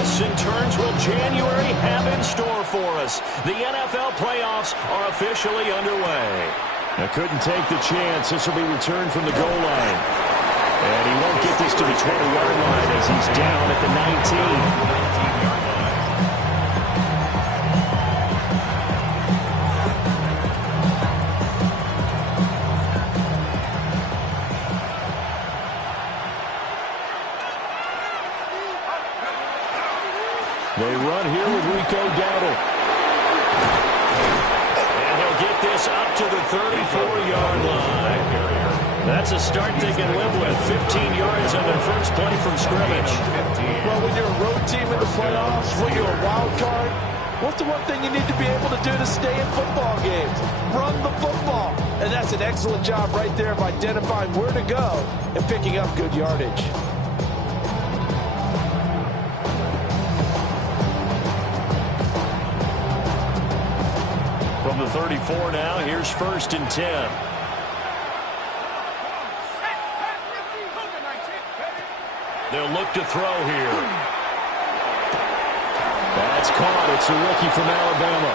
twists and turns will January have in store for us? The NFL playoffs are officially underway. I couldn't take the chance. This will be returned from the goal line. And he won't get this to the 20-yard line as he's down at the 19. They run here with Rico Dowdle. And he'll get this up to the 34-yard line. That's a start they can live with. 15 yards on their first play from scrimmage. Well, when you're a road team in the playoffs, when you're a wild card, what's the one thing you need to be able to do to stay in football games? Run the football. And that's an excellent job right there of identifying where to go and picking up good yardage. From the 34 now, here's 1st and 10. They'll look to throw here. That's caught. It's a rookie from Alabama.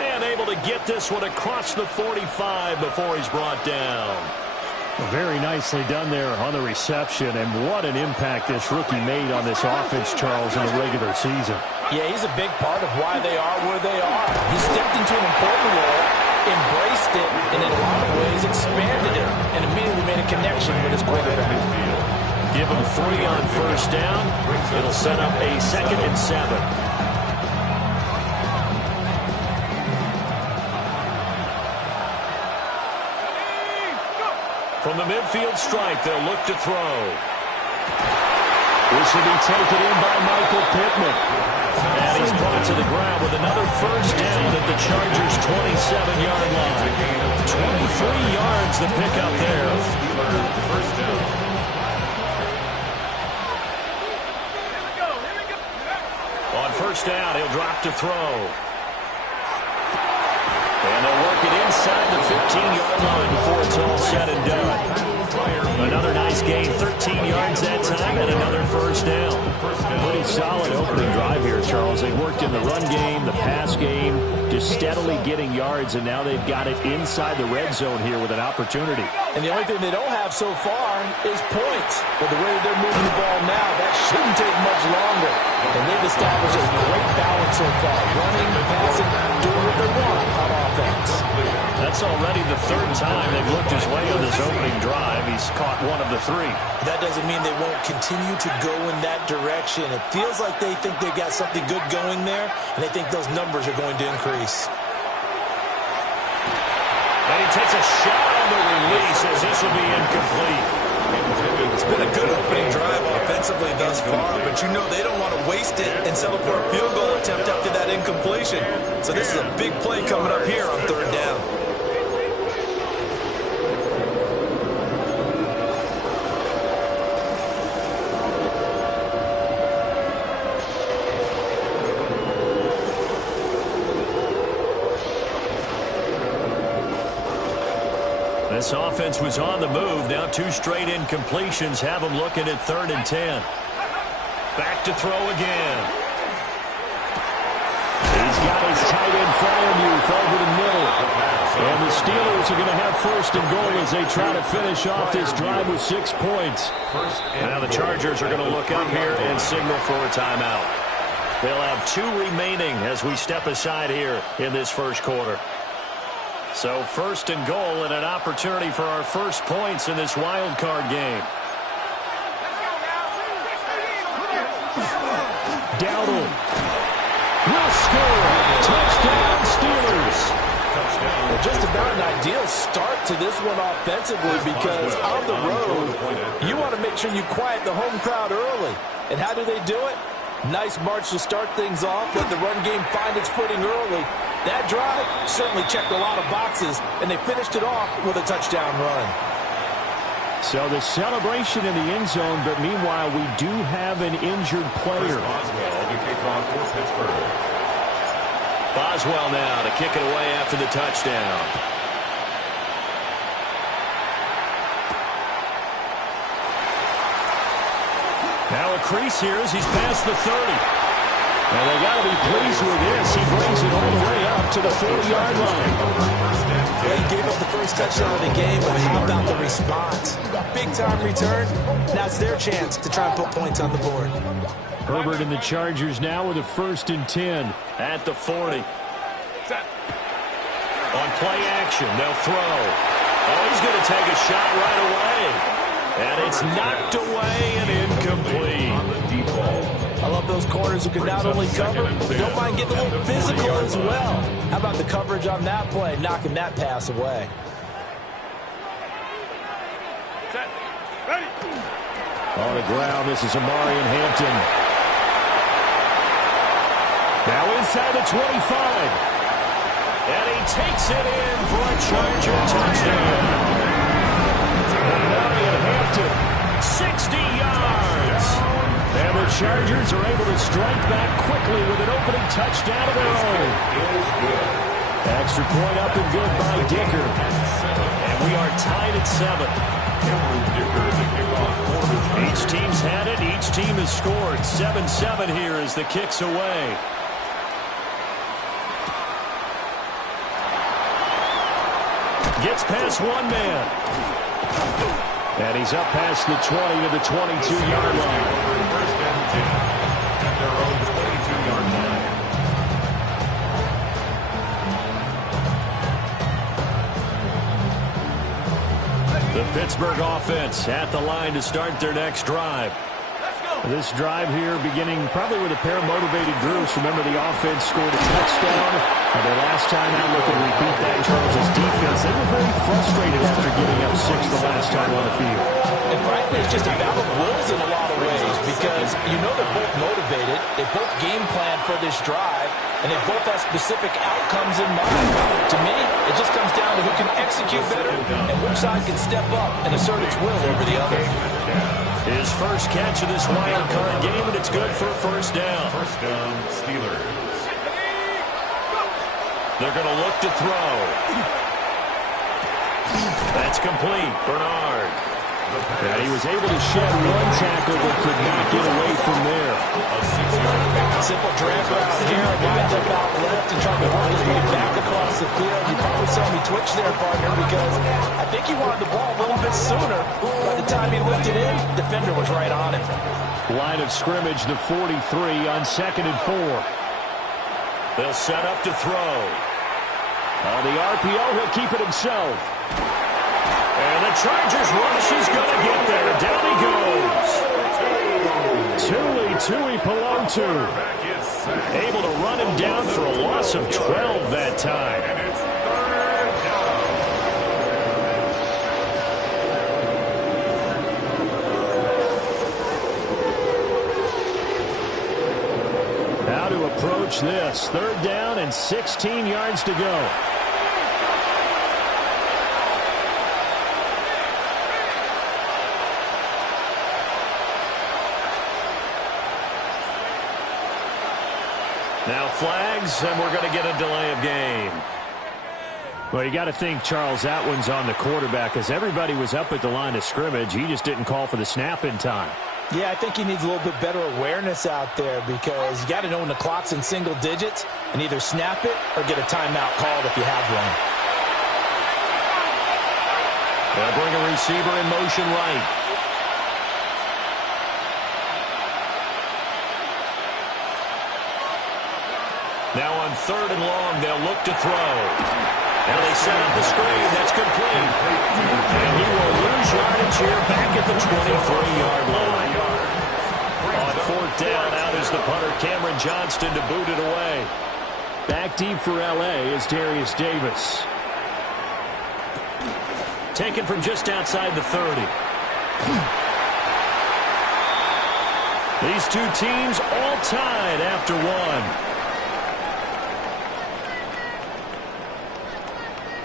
And able to get this one across the 45 before he's brought down. Very nicely done there on the reception. And what an impact this rookie made on this offense, Charles, in the regular season. Yeah, he's a big part of why they are where they are. He stepped into an important role, embraced it, and in a lot of ways expanded it, and immediately made a connection with his quarterback. Give him 3 on 1st down. It'll set up a 2nd and 7. From the midfield stripe, they'll look to throw. This will be taken in by Michael Pittman. And he's brought to the ground with another 1st down at the Chargers' 27-yard line. 23 yards the pickup there. On 1st down, he'll drop to throw. And they'll work it inside the 15-yard line before it's all said and done. Another nice gain, 13 yards that time, and another 1st down. Pretty solid opening drive here, Charles. They worked in the run game, the pass game, just steadily getting yards, and now they've got it inside the red zone here with an opportunity. And the only thing they don't have so far is points. But the way they're moving the ball now, that shouldn't take much longer. And they've established a great balance so far. Running, passing, doing what they want on offense. That's already the 3rd time they've looked his way on this opening drive. He's caught 1 of the 3. That doesn't mean they won't continue to go in that direction. It feels like they think they've got something good going there, and they think those numbers are going to increase. And he takes a shot on the release as this will be incomplete. It's been a good opening drive offensively thus far, but you know they don't want to waste it and settle for a field goal attempt after that incompletion. So this is a big play coming up here on 3rd down. This offense was on the move. Now 2 straight incompletions have them looking at 3rd and 10. Back to throw again. He's got his tight end Fryermuth over the middle. And the Steelers are going to have 1st and goal as they try to finish off this drive with 6 points. Now the Chargers are going to look up here and signal for a timeout. They'll have 2 remaining as we step aside here in this 1st quarter. So 1st and goal and an opportunity for our first points in this wild card game. Dowdle will score. Touchdown Steelers. Well, just about an ideal start to this one offensively because on the road, you want to make sure you quiet the home crowd early. And how do they do it? Nice march to start things off. Let the run game find its footing early. That drive certainly checked a lot of boxes, and they finished it off with a touchdown run. So the celebration in the end zone, but meanwhile, we do have an injured player. Boswell now to kick it away after the touchdown. Now a crease here as he's past the 30. And they got to be pleased with this. He brings it all the way up to the 40-yard line. Well, he gave up the first touchdown of the game, but how about the response? Big-time return. Now it's their chance to try and put points on the board. Herbert and the Chargers now with a 1st and 10. At the 40. On play action, they'll throw. Oh, he's going to take a shot right away. And it's knocked away and incomplete. I love those corners who can not only cover, but don't mind getting a little physical as well. How about the coverage on that play, knocking that pass away? On the ground, this is Amari and Hampton. Now inside the 25. And he takes it in for a Charger touchdown. Amari and Hampton. 60 yards. And the Chargers are able to strike back quickly with an opening touchdown of their own. Extra point up and good by Dicker. And we are tied at 7. Each team's had it. Each team has scored. 7-7 here as the kick's away. Gets past one man. And he's up past the 20 to the 22-yard line. First and 10 at their own 22-yard line. The Pittsburgh offense at the line to start their next drive. This drive here beginning probably with a pair of motivated groups. Remember, the offense scored a touchdown. The last time out, looking to repeat that, Charles' defense, they were very frustrated after giving up 6 the last time on the field. And frankly, it's just a battle of wills in a lot of ways because you know they're both motivated. They both game plan for this drive, and they both have specific outcomes in mind. To me, it just comes down to who can execute better and which side can step up and assert its will over the other. His first catch of this wild card game, and it's good for a first down. First down, Steelers. They're going to look to throw. That's complete. Bernard. And he was able to shed one tackle but could not get away from there. Simple drag route here, lines up out left and trying to work his way back across the field. You probably saw me twitch there, partner, because I think he wanted the ball a little bit sooner. By the time he lifted in, defender was right on him. Line of scrimmage, the 43 on 2nd and 4. They'll set up to throw. On the RPO, he'll keep it himself. And the Chargers rush is going to get there. Down he goes. Tui Pelontu. Able to run him down for a loss of 12 that time. And it's 3rd down. How to approach this. 3rd down and 16 yards to go. Now flags, and we're going to get a delay of game. Well, you got to think, Charles, that one's on the quarterback as everybody was up at the line of scrimmage. He just didn't call for the snap in time. Yeah, I think he needs a little bit better awareness out there because you got to know when the clock's in single digits and either snap it or get a timeout called if you have one. They'll bring a receiver in motion right. Now on 3rd and long, they'll look to throw. And they set up the screen. That's complete. And he will lose yardage here back at the 23-yard line. On 4th down, out is the punter, Cameron Johnston, to boot it away. Back deep for L.A. is Darius Davis. Taken from just outside the 30. These two teams all tied after one.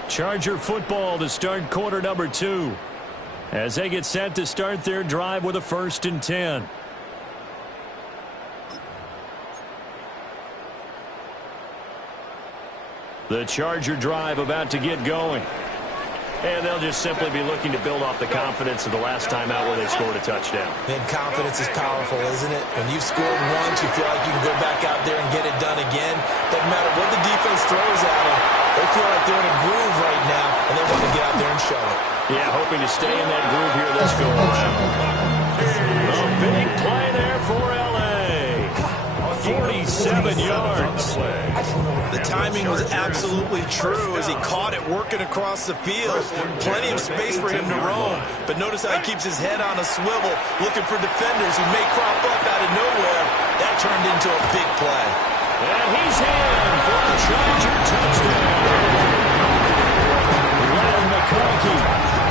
Charger football to start quarter number 2 as they get set to start their drive with a 1st and 10. The Charger drive about to get going. And they'll just simply be looking to build off the confidence of the last time out where they scored a touchdown. And confidence is powerful, isn't it? When you've scored once, you feel like you can go back out there and get it done again. Doesn't matter what the defense throws at them. They feel like they're in a groove right now, and they want to get out there and show it. Yeah, hoping to stay in that groove here this go-around. A big play there for L.A. 47 yards. The timing was absolutely true as he caught it working across the field. Plenty of space for him to roam. But notice how he keeps his head on a swivel, looking for defenders who may crop up out of nowhere. That turned into a big play. And he's in for a Charger touchdown. McConkey,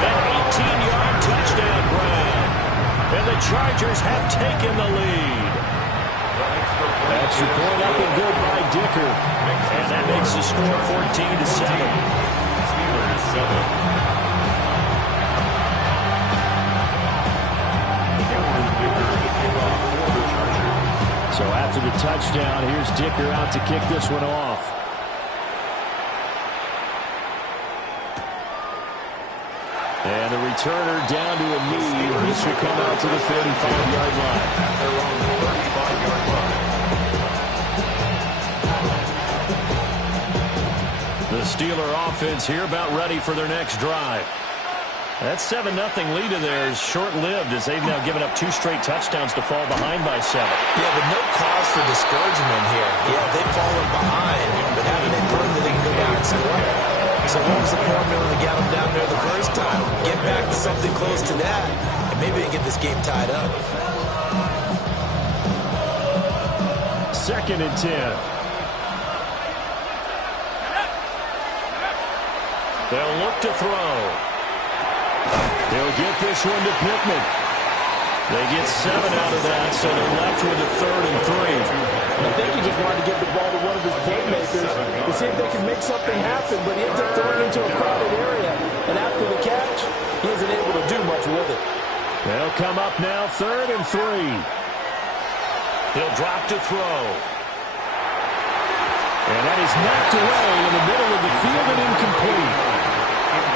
an 18-yard touchdown grab. And the Chargers have taken the lead. Extra point up and good by Dicker. And that makes the score 14-7. Steelers 7. So after the touchdown, here's Dicker out to kick this one off. And the returner down to a knee. This will come out to the 35-yard line. Their own 35-yard line. The Steeler offense here about ready for their next drive. That 7-0 lead of theirs short-lived as they've now given up 2 straight touchdowns to fall behind by 7. Yeah, but no cause for discouragement here. Yeah, they've fallen behind, but haven't they proven that they can go down and score? So what was the formula that got them down there the first time? Get back to something close to that, and maybe they get this game tied up. 2nd and 10. They'll look to throw. They'll get this one to Pittman. They get 7 out of that, so they're left with a 3rd and 3. I think he just wanted to get the ball to one of his playmakers to see if they can make something happen, but he ends up throwing it into a crowded area. And after the catch, he isn't able to do much with it. They'll come up now 3rd and 3. He'll drop to throw. And that is knocked away in the middle of the field and incomplete.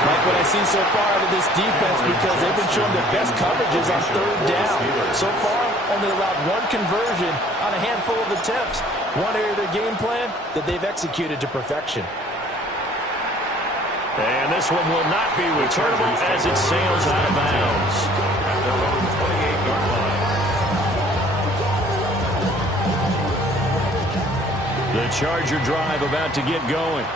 Like what I've seen so far out of this defense, because they've been showing their best coverages on 3rd down. So far, only allowed 1 conversion on a handful of attempts. One area of their game plan that they've executed to perfection. And this one will not be returnable as it sails out of bounds. At their own 28-yard line. The Charger drive about to get going.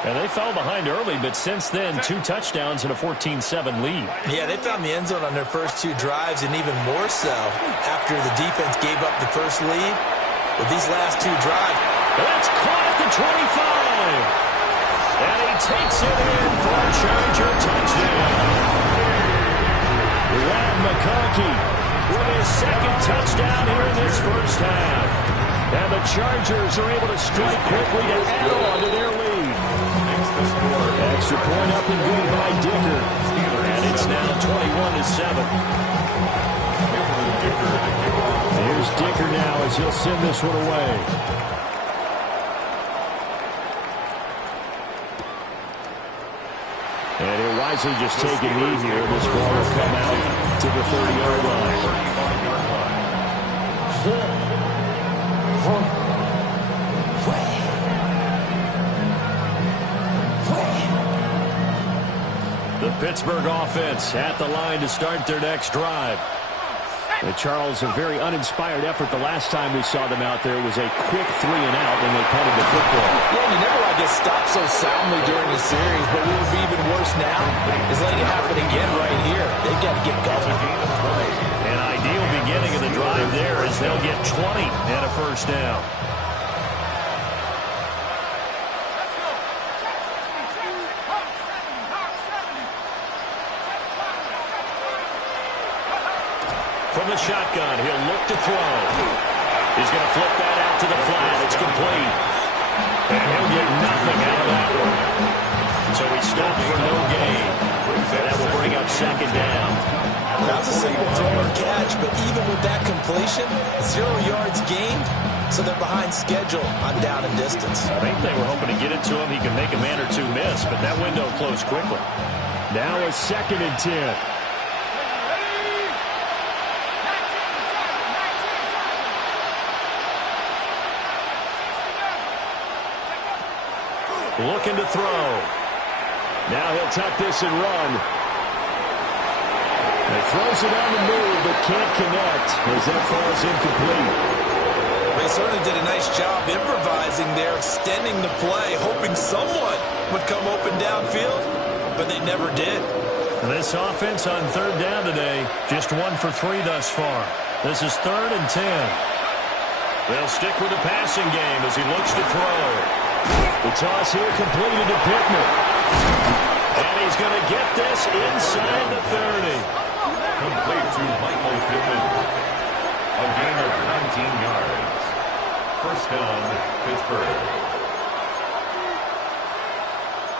And they fell behind early, but since then, 2 touchdowns and a 14-7 lead. Yeah, they found the end zone on their first 2 drives, and even more so after the defense gave up the first lead. With these last 2 drives. That's caught at the 25. And he takes it in for a Charger touchdown. McConkey with his 2nd touchdown here in this first half. And the Chargers are able to strike quickly to add on to their lead. Extra point up and good by Dicker. And it's now 21-7. Here's Dicker now as he'll send this one away. And he'll wisely just take a knee here. This ball will come out to the 30-yard line. The Pittsburgh offense at the line to start their next drive. And Charles, a very uninspired effort the last time we saw them out there. It was a quick 3 and out when they punted the football. Yeah, you never want to get stopped so soundly during the series, but what would be even worse now is letting it happen again right here. They've got to get going. An ideal beginning of the drive there as they'll get 20 and a first down. From the shotgun, he'll look to throw. He's going to flip that out to the flat. It's complete. And he'll get nothing out of that one. So he stopped for no gain. And that will bring up 2nd down. That was a simple throw and catch, but even with that completion, 0 yards gained, so they're behind schedule on down and distance. I think they were hoping to get it to him. He can make a man or two miss, but that window closed quickly. Now a 2nd and 10. Looking to throw. Now he'll tuck this and run. He throws it on the move, but can't connect as that falls incomplete. They certainly did a nice job improvising there, extending the play, hoping someone would come open downfield, but they never did. This offense on 3rd down today, just 1 for 3 thus far. This is 3rd and 10. They'll stick with the passing game as he looks to throw. The toss here completed to Pittman. And he's going to get this inside the 30. Complete to Michael Pittman. A gain of 19 yards. First down, Pittsburgh.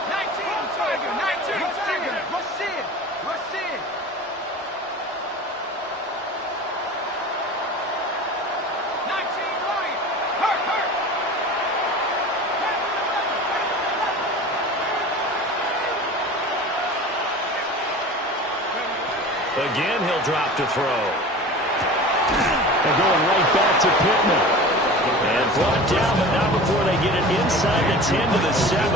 19, Tiger, 19, Tiger. Rush in, rush in. 19, right. Hurt, hurt. Again, he'll drop to throw. They're going right back to Pittman. And brought down, but not before they get it inside the 10 to the 7.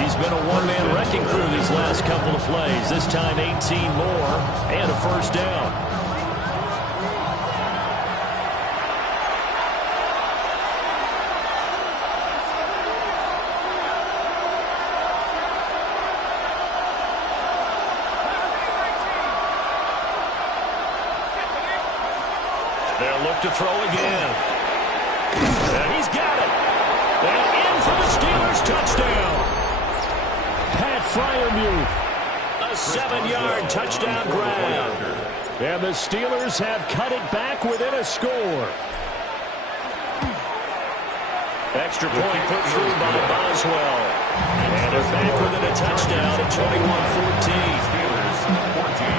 He's been a one-man wrecking crew these last couple of plays. This time 18 more and a first down. They'll look to throw again. And he's got it. And in for the Steelers touchdown. Pat Freiermuth. A 7-yard touchdown grab. And the Steelers have cut it back within a score. Extra point put through by Boswell. And they're back within a touchdown at 21-14. Steelers 14.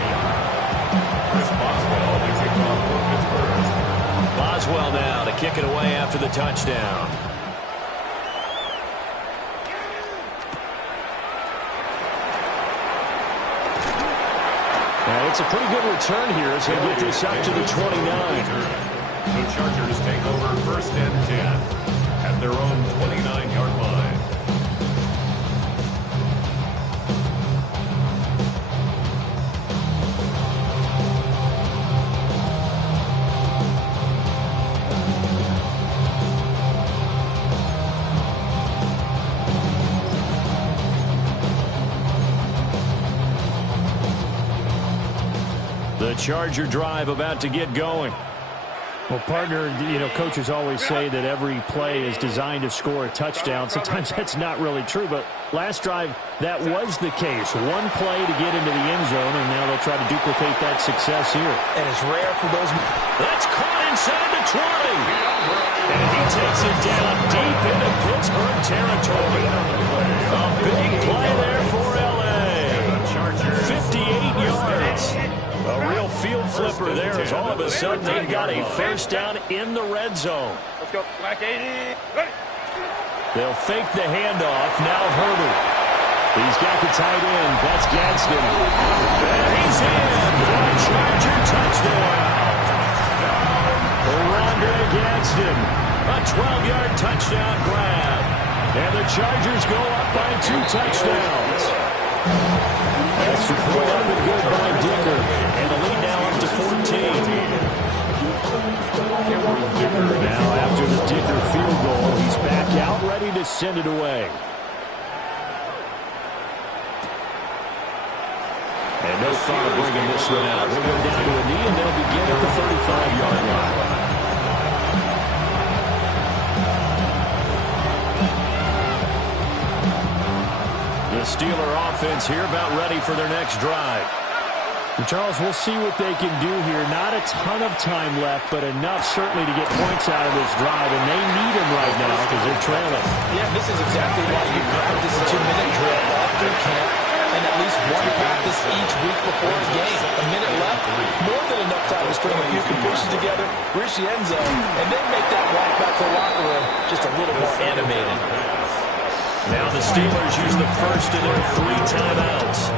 Chris Boswell to kick off for Pittsburgh. Boswell now to kick it away after the touchdown. Now it's a pretty good return here as they get this up to the 29. The Chargers take over 1st and 10 at their own 29-yard line. The Charger drive about to get going. Well, partner, you know, coaches always say that every play is designed to score a touchdown. Sometimes that's not really true, but last drive, that was the case. One play to get into the end zone, and now they'll try to duplicate that success here. And it's rare for those. That's caught inside the 20. And he takes it down deep into Pittsburgh territory. A big play there for L.A. 58 yards. A real field flipper there as all of a sudden they've got a first down in the red zone. Let's go. Black 80. Ready. They'll fake the handoff. Now Herbert. He's got the tight end. That's Gadsden. And he's in for a Charger touchdown. Rondre Gadsden. A 12-yard touchdown grab. And the Chargers go up by 2 touchdowns. Extra point up and good by Dicker. And the lead now up to 14. Now after the Dicker field goal, he's back out ready to send it away. And no thought of bringing this one out. We'll go down to a knee, and they'll begin at the 35-yard line. The Steeler offense here about ready for their next drive. And Charles, we'll see what they can do here. Not a ton of time left, but enough certainly to get points out of this drive, and they need them right now because they're trailing. Yeah, this is exactly why you practice a 2-minute drill after camp and at least one practice each week before a game. A minute left, more than enough time to string a few completions together, reach the end zone, and then make that walk back to the locker room just a little more animated. Now the Steelers use the first of their 3 timeouts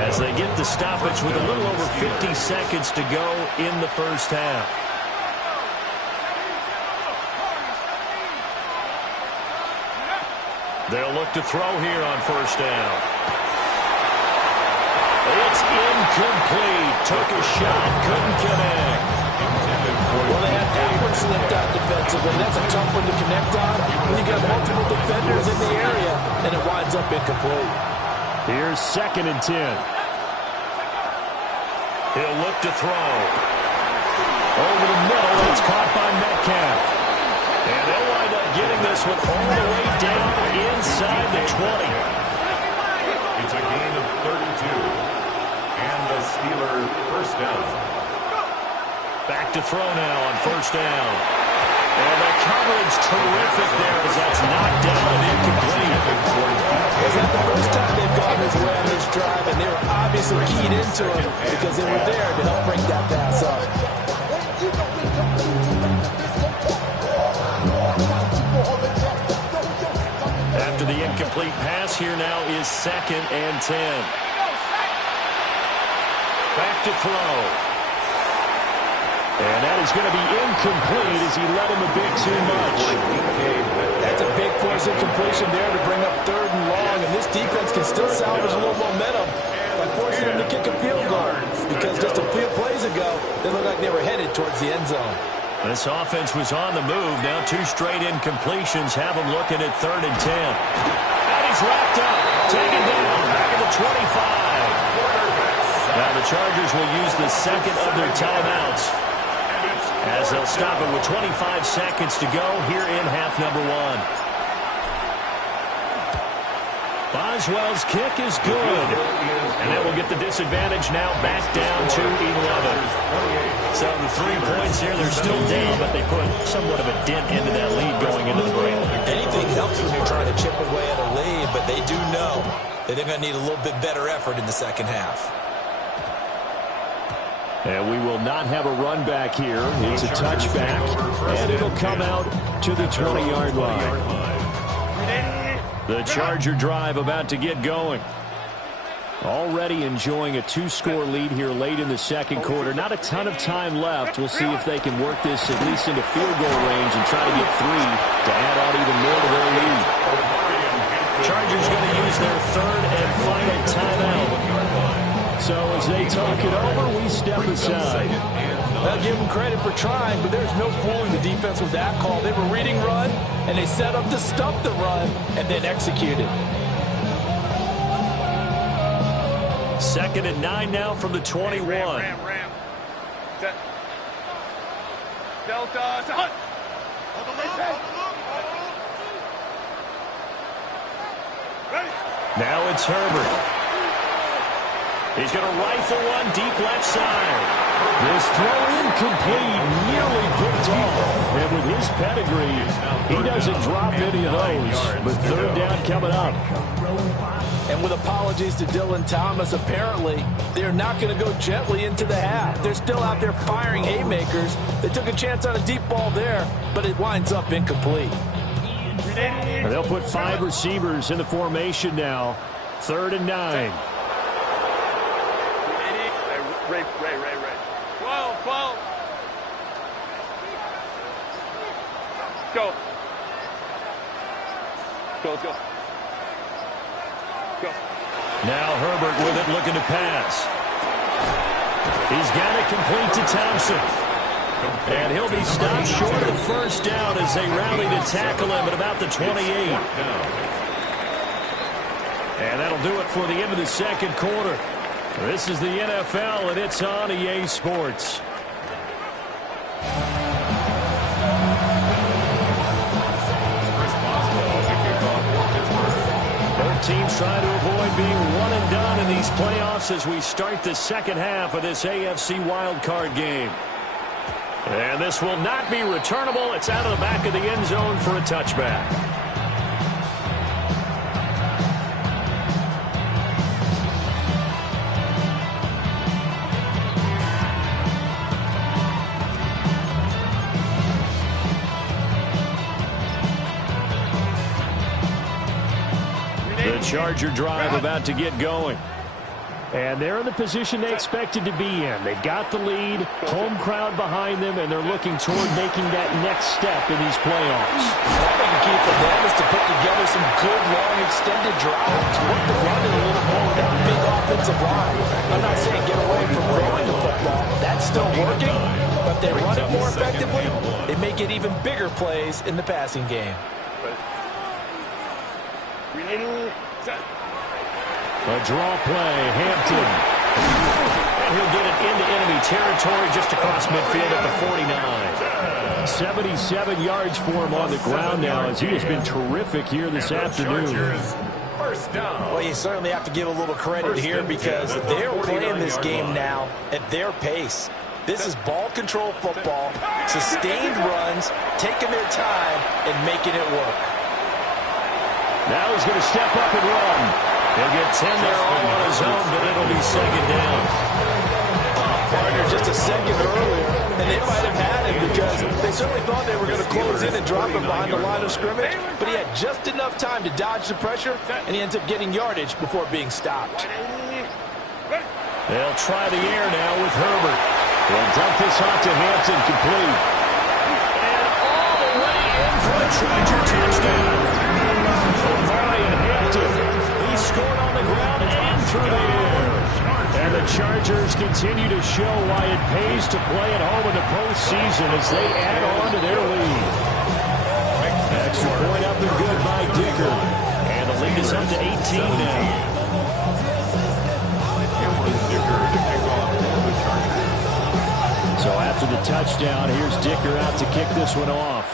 as they get the stoppage with a little over 50 seconds to go in the first half. They'll look to throw here on first down. It's incomplete. Took a shot, couldn't connect. Well, they had that one slipped out defensively. That's a tough one to connect on when you got multiple defenders in the area, and it winds up incomplete. Here's 2nd and 10. He'll look to throw. Over the middle, it's caught by Metcalf. And they'll wind up getting this one all the way down inside the 20. It's a gain of 32. And the Steelers first down. Back to throw now on first down. And the coverage terrific there as that's knocked down and incomplete. Is that the first time they've gone his way on this drive, and they were obviously keyed into him because they were there to help break that pass up. After the incomplete pass, here now is 2nd and 10. Back to throw. And that is going to be incomplete as he led him a bit too much. That's a big force incompletion there to bring up 3rd and long, and this defense can still salvage a little momentum by forcing them to kick a field goal, because just a few plays ago, they looked like they were headed towards the end zone. This offense was on the move. Now 2 straight incompletions have them looking at 3rd and 10. And he's wrapped up. Taken down. Back at the 25. Now the Chargers will use the 2nd of their timeouts as they'll stop it with 25 seconds to go here in half number 1. Boswell's kick is good. And that will get the disadvantage now back down to 11. So the 3 points here, they're still down, but they put somewhat of a dent into that lead going into the break. Anything helps when you're trying to chip away at a lead, but they do know that they're going to need a little bit better effort in the second half. And we will not have a run back here. It's a touchback, and it'll come out to the 20-yard line. The Charger drive about to get going. Already enjoying a 2-score lead here late in the second quarter. Not a ton of time left. We'll see if they can work this at least into field goal range and try to get 3 to add on even more to their lead. Chargers going to use their 3rd and final timeout. So as they talk it over, we step aside. I'll give them credit for trying, but there's no fooling the defense with that call. They were reading run, and they set up to stop the run, and then executed. 2nd and 9 now from the 21. Ram. Set. Delta. Hunt. Ready. Now it's Herbert. He's going to rifle one deep left side. This throw incomplete, nearly picked off. And with his pedigree, he doesn't drop any of those. But 3rd down coming up. And with apologies to Dylan Thomas, apparently they're not going to go gently into the half. They're still out there firing haymakers. They took a chance on a deep ball there, but it winds up incomplete. And they'll put 5 receivers in the formation now. 3rd and 9. Ray. 12. Go. Let's go. Go. Now Herbert with it, looking to pass. He's got it complete to Thompson. And he'll be stopped short of the first down as they rally to tackle him at about the 28. And that'll do it for the end of the second quarter. This is the NFL, and it's on EA Sports. Both teams trying to avoid being one and done in these playoffs as we start the second half of this AFC wildcard game. And this will not be returnable. It's out of the back of the end zone for a touchback. Charger drive about to get going. And they're in the position they expected to be in. They've got the lead, home crowd behind them, and they're looking toward making that next step in these playoffs. All they can keep for them is to put together some good, long, extended drives. Work the run in a little more with that big offensive line. I'm not saying get away from throwing the football. That's still working, but they run it more effectively. They may get even bigger plays in the passing game. A draw play, Hampton. And he'll get it into enemy territory just across midfield at the 49. 77 yards for him on the ground now as he has been terrific here this afternoon. Well, you certainly have to give a little credit here because they're playing this game now at their pace. This is ball control football, sustained runs, taking their time, and making it work. Now he's going to step up and run. He'll get 10 there all on his own, but it'll be second down. Partner just a second earlier, and they might have had him because they certainly thought they were going to close in and drop him behind the line of scrimmage, but he had just enough time to dodge the pressure, and he ends up getting yardage before being stopped. They'll try the air now with Herbert. They'll dump this off to Hampton, complete. And all the way in for a Charger touchdown. Brian Hampton. He scored on the ground and through the air. And the Chargers continue to show why it pays to play at home in the postseason as they add on to their lead. Extra point up and good by Dicker. And the lead is up to 18 now. So after the touchdown, here's Dicker out to kick this one off.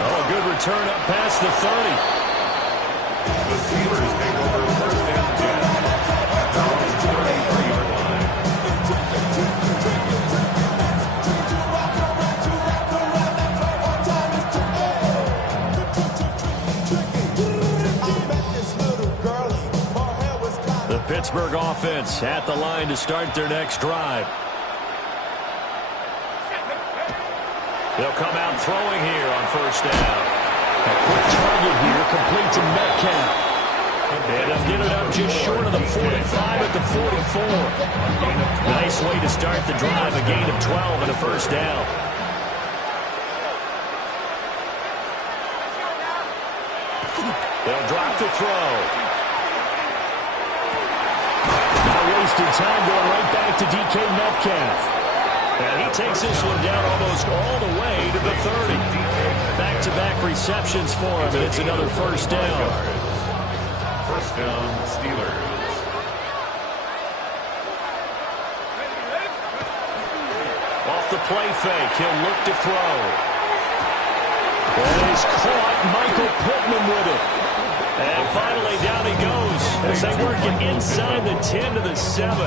Oh, a good return up past the 30. The Steelers take over first and 10. The Pittsburgh offense at the line to start their next drive. They'll come out throwing here on first down. A quick target here, complete to Metcalf. And they'll get it up just short of the 45 at the 44. Nice way to start the drive, a gain of 12 and a first down. They'll drop the throw. Not wasting time, going right back to DK Metcalf. And he takes this one down almost all the way to the 30. Back-to-back receptions for him, and it's another first down. First down, Steelers. Off the play fake, he'll look to throw. And he's caught Michael Pittman with it. And finally down he goes as they work it inside the 10 to the 7.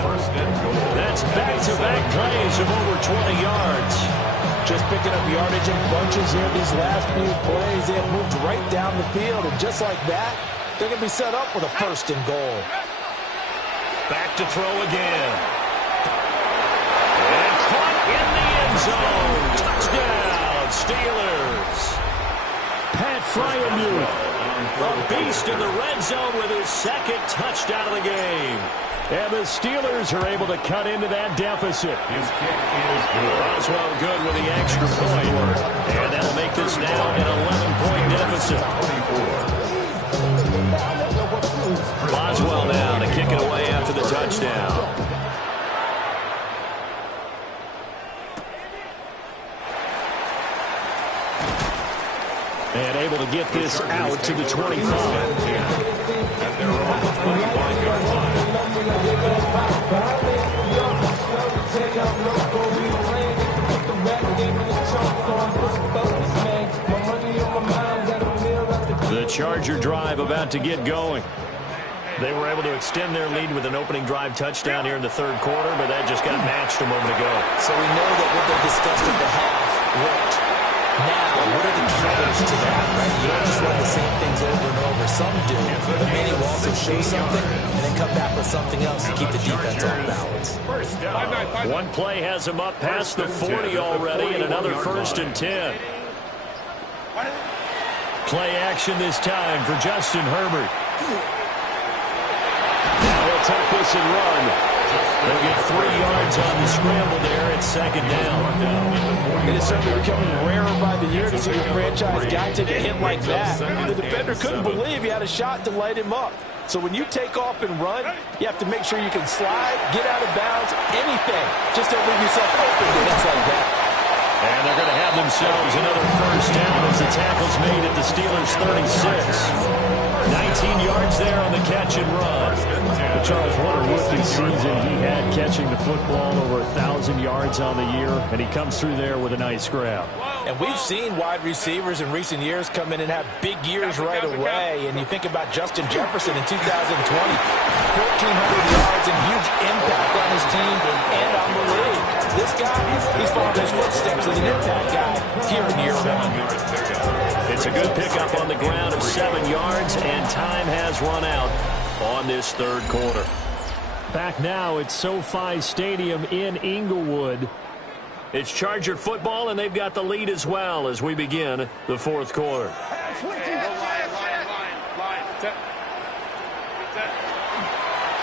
That's back-to-back plays of over 20 yards. Just picking up yardage in bunches here these last few plays. They have moved right down the field, and just like that, they're going to be set up with a first and goal. Back to throw again. And caught in the end zone. Touchdown, Steelers. Pat Fryermuth. A beast in the red zone with his second touchdown of the game. And the Steelers are able to cut into that deficit. His kick is good. Boswell good with the extra point. And that'll make this now an 11-point deficit. Boswell now to kick it away after the touchdown. And able to get this out to the 25. At their own 25-yard line. The Charger drive about to get going. They were able to extend their lead with an opening drive touchdown here in the third quarter, but that just got matched a moment ago. So we know that what they discussed at the half worked. Now, what are the counters to that, right? You don't just run the same things over and over. Some do, but many will also show something and then come back with something else to keep the defense off balance. One play has him up past the 40 already, and another 1st and 10. Play action this time for Justin Herbert. Now he'll tuck this and run. They'll get 3 yards on the scramble there. It's 2nd down. It is certainly becoming rarer by the year to see a franchise guy take a hit like that. The defender couldn't believe he had a shot to light him up. So when you take off and run, you have to make sure you can slide, get out of bounds, anything, just to leave yourself open to hits like that. And they're going to have themselves another 1st down as the tackle's made at the Steelers' 36. 19 yards there on the catch and run. But Charles, what a rookie season he had catching the football, over 1,000 yards on the year, and he comes through there with a nice grab. And we've seen wide receivers in recent years come in and have big years right away. And you think about Justin Jefferson in 2020, 1,400 yards and huge impact on his team and on the league. This guy, he's following his footsteps as an impact guy here in year 1. It's a good pickup on the ground of 7 yards, and time has run out on this 3rd quarter. Back now at SoFi Stadium in Inglewood. It's Charger football, and they've got the lead as well as we begin the 4th quarter.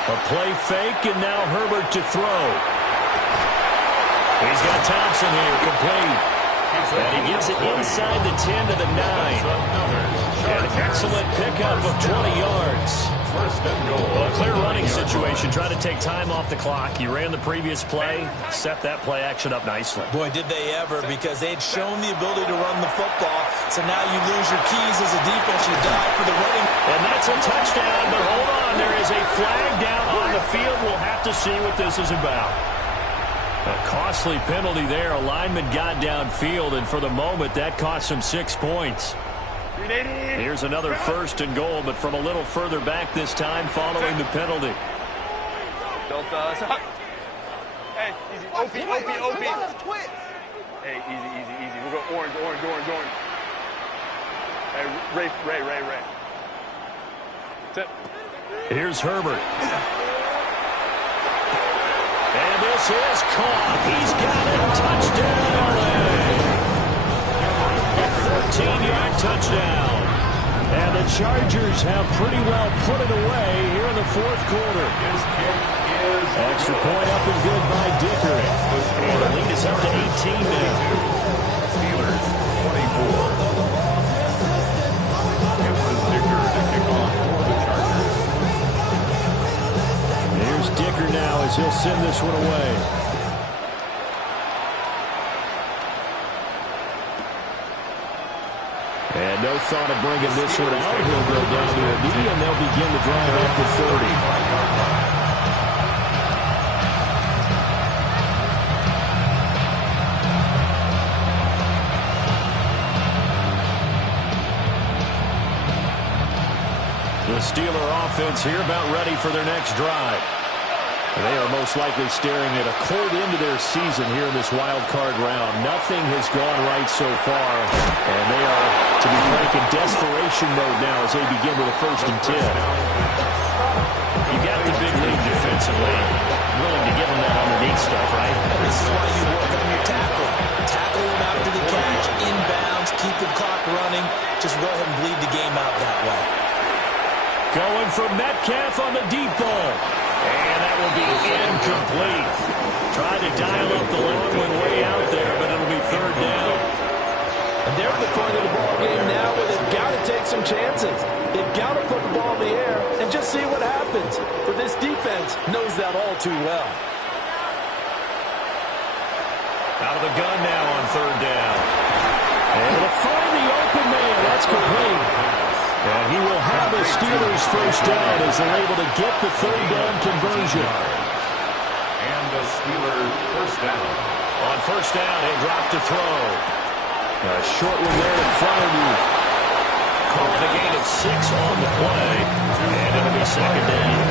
A play fake, and now Herbert to throw. He's got Thompson here, complete. And he gets it inside the 10 to the 9. An excellent pickup of 20 yards. Well, a clear running situation. Try to take time off the clock. He ran the previous play, set that play action up nicely. Boy, did they ever, because they had shown the ability to run the football. So now you lose your keys as a defense. You die for the running. And that's a touchdown, but hold on. There is a flag down on the field. We'll have to see what this is about. A costly penalty there. A lineman got downfield, and for the moment, that cost him 6 points. Here's another 1st and goal, but from a little further back this time following the penalty. Hey, easy. OP. Hey, easy. We'll go orange. Hey, Ray. That's it. Here's Herbert. And this is caught. He's got it. Touchdown, LA. A 14-yard touchdown. And the Chargers have pretty well put it away here in the 4th quarter. Extra point up and good by Dicker. And the lead is up to 18 now. Steelers 24. It was Dicker to kick off for the Chargers. Here's Dicker now as he'll send this one away. And no thought of bringing this one out. He'll go down to a knee, and they'll begin the drive at the 30. The Steeler offense here about ready for their next drive. They are most likely staring at a cold end to their season here in this wild card round. Nothing has gone right so far, and they are, to be frank, in desperation mode now as they begin with a 1st and 10. You got the big lead defensively. Willing to give them that underneath stuff, right? And this is why you work on your tackle. Tackle them after the catch, inbounds, keep the clock running. Just go ahead and bleed the game out that way. Going for Metcalf on the deep ball. And that will be incomplete. Trying to dial up the long one way out there, but it'll be 3rd down. And they're at the point of the ball game now where they've got to take some chances. They've got to put the ball in the air and just see what happens. But this defense knows that all too well. Out of the gun now on 3rd down. Able to find the open man. That's complete. And he will have the Steelers' 1st down as they're able to get the 3rd down conversion. And the Steelers' 1st down. On 1st down, he'll drop to throw. A short one there in front of you. Calling a gain of 6 on the play. And it'll be 2nd down.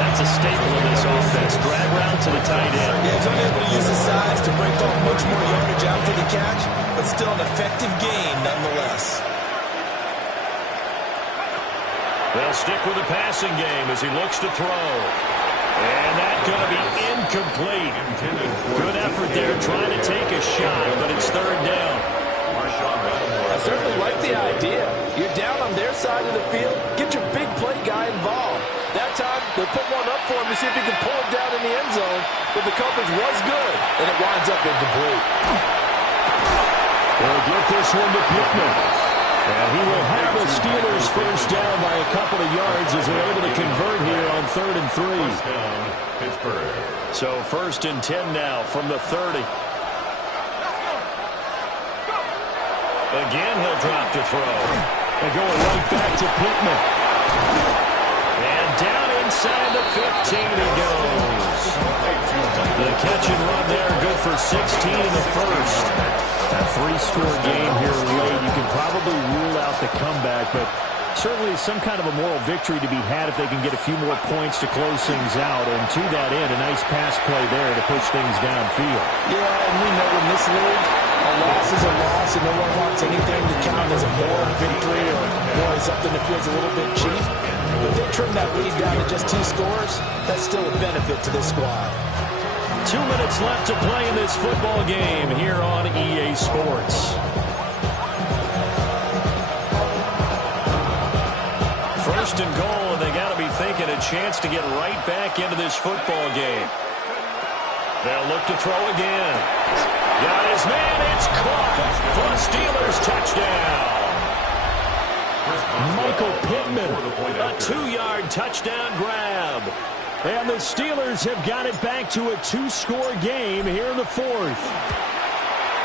That's a staple of this offense. Drag route to the tight end. Yeah, he's unable to use his size to break off much more yardage after the catch, but still an effective gain nonetheless. They'll stick with the passing game as he looks to throw. And that's going to be incomplete. Good effort there trying to take a shot, but it's third down. I certainly like the idea. You're down on their side of the field. Get your big play guy involved. That time, they'll put one up for him to see if he can pull it down in the end zone. But the coverage was good, and it winds up incomplete. They'll get this one to Pittman. And he will have the Steelers first down by a couple of yards as they're able to convert here on 3rd and 3. First down, Pittsburgh. So 1st and 10 now from the 30. Again, he'll drop to throw. And going right back to Pittman. And down inside the 15 he goes. The catch and run there, good for 16 in the first. A 3-score game here late. You can probably rule out the comeback, but certainly some kind of a moral victory to be had if they can get a few more points to close things out. And to that end, a nice pass play there to push things downfield. Yeah, and we know in this league, a loss is a loss, and no one wants anything to count as a moral victory or more something that feels a little bit cheap. But they trim that lead down to just 2 scores. That's still a benefit to this squad. 2 minutes left to play in this football game here on EA Sports. First and goal, and they got to be thinking a chance to get right back into this football game. They'll look to throw again. Got his man, it's caught for a Steelers touchdown. Michael Pittman, A 2-yard touchdown grab. and the Steelers have got it back to a 2-score game here in the 4th.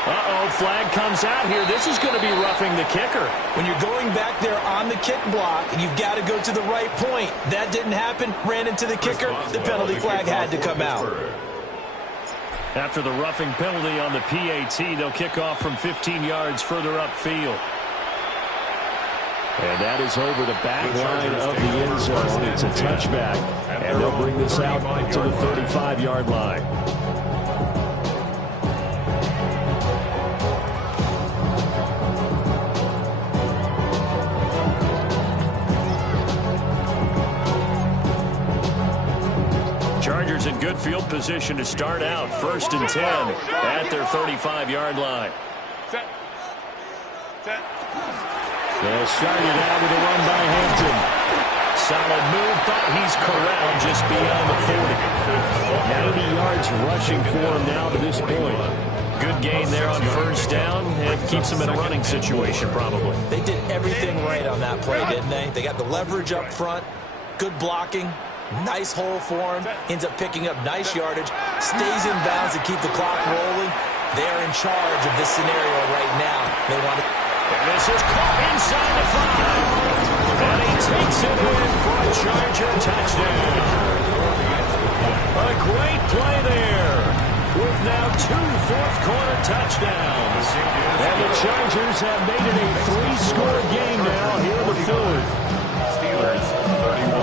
Uh-oh, flag comes out here. This is going to be roughing the kicker. When you're going back there on the kick block, you've got to go to the right point. That didn't happen. Ran into the kicker. The penalty flag had to come out. After the roughing penalty on the PAT, they'll kick off from 15 yards further upfield. And that is over the back line of the end zone. It's a touchback, and they'll bring this out to the 35-yard line. Chargers in good field position to start out. 1st and 10 at their 35-yard line. Set. They'll start it out with a run by Hampton. Solid move, but he's corralled just beyond the 40. 90 yards rushing for him now to this point. Good gain there on 1st down. It keeps him in a running situation, probably. They did everything right on that play, didn't they? They got the leverage up front, good blocking, nice hole for him, ends up picking up nice yardage, stays in bounds to keep the clock rolling. They're in charge of this scenario right now. They want to... And this is caught inside the 5. And he takes it in for a Charger touchdown. A great play there with now 2 fourth-quarter touchdowns. And the Chargers have made it a 3-score game now here in the 4th. Steelers 31.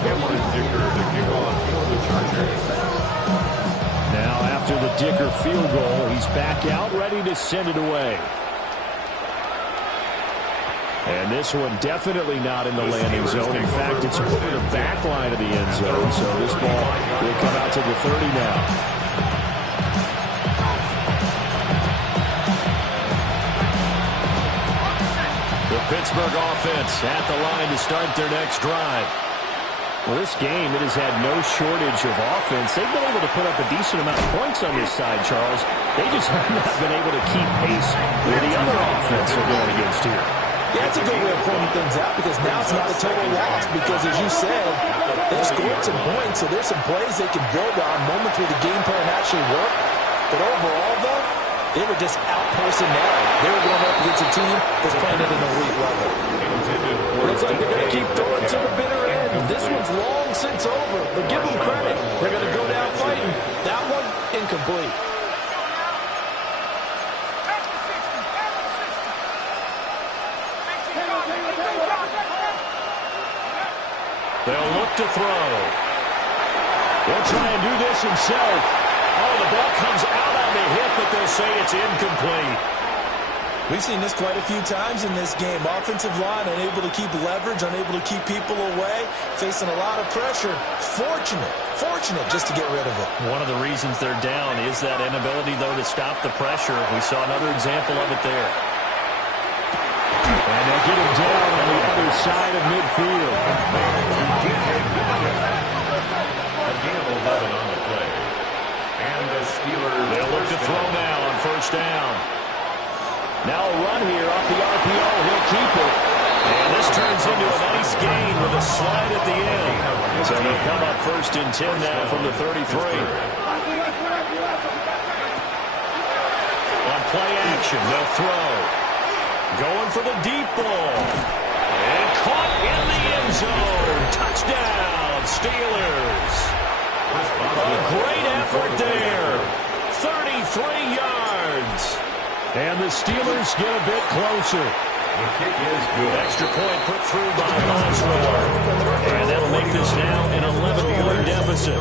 Cameron Dicker to kick off for the Chargers. Now after the Dicker field goal, he's back out ready to send it away. And this one definitely not in the landing zone. In fact, it's over the back line of the end zone, so this ball will come out to the 30 now. The Pittsburgh offense at the line to start their next drive. Well, this game, it has had no shortage of offense. They've been able to put up a decent amount of points on this side, Charles. They just have not been able to keep pace with the other offense they're going against here. Yeah, it's a good way of pointing things out because now it's not a total loss because, as you said, they've scored some points, so there's some plays they can build on, moments where the game plan actually worked. But overall, though, they were just out-personnel. They were going up against a team that's playing at an elite level. Looks like they're going to keep throwing to the bitter end. This one's long since over, but give them credit. They're going to go down fighting. That one, incomplete. They'll look to throw. He'll try and do this himself. Oh, the ball comes out on the hit, but they'll say it's incomplete. We've seen this quite a few times in this game. Offensive line unable to keep leverage, unable to keep people away, facing a lot of pressure. Fortunate just to get rid of it. One of the reasons they're down is that inability, though, to stop the pressure. We saw another example of it there. And they'll get him down on the other side of midfield. A gain of 11 on the play. And the Steelers... They'll look to throw now on first down. Now a run here off the RPO. He'll keep it. And this turns into a nice gain with a slide at the end. So they'll come up first and 10 now from the 33. On play action, they'll throw. Going for the deep ball. And caught in the end zone. Touchdown, Steelers. A great effort there. 33 yards. And the Steelers get a bit closer. The kick is good. Extra point put through by Boswell. And that'll make this now an 11-point deficit.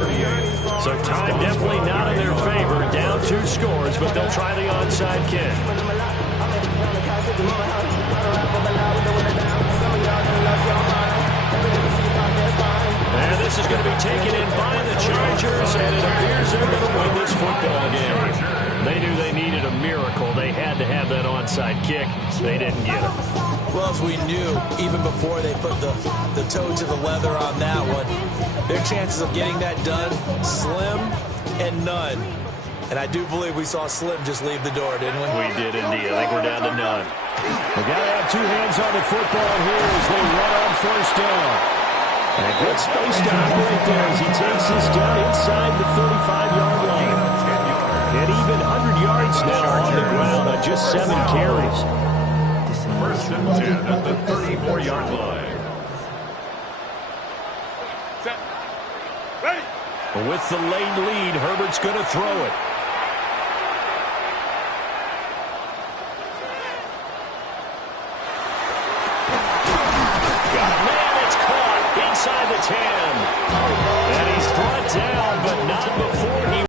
So time definitely not in their favor. Down 2 scores, but they'll try the onside kick. And this is going to be taken in by the Chargers, and it appears they're going to win this football game. They knew they needed a miracle. They had to have that onside kick. They didn't get it. Well, as we knew, even before they put the toe to the leather on that one, their chances of getting that done, slim and none. And I do believe we saw Slim just leave the door, didn't we? We did indeed. I think we're down to none. They got to have 2 hands on the football here as they run on first down. And a good space to operate there as he takes this down inside the 35-yard line. And even 100 yards now on the ground on just 7 carries. First and 10 at the 34-yard line. Set. Ready. With the late lead, Herbert's going to throw it.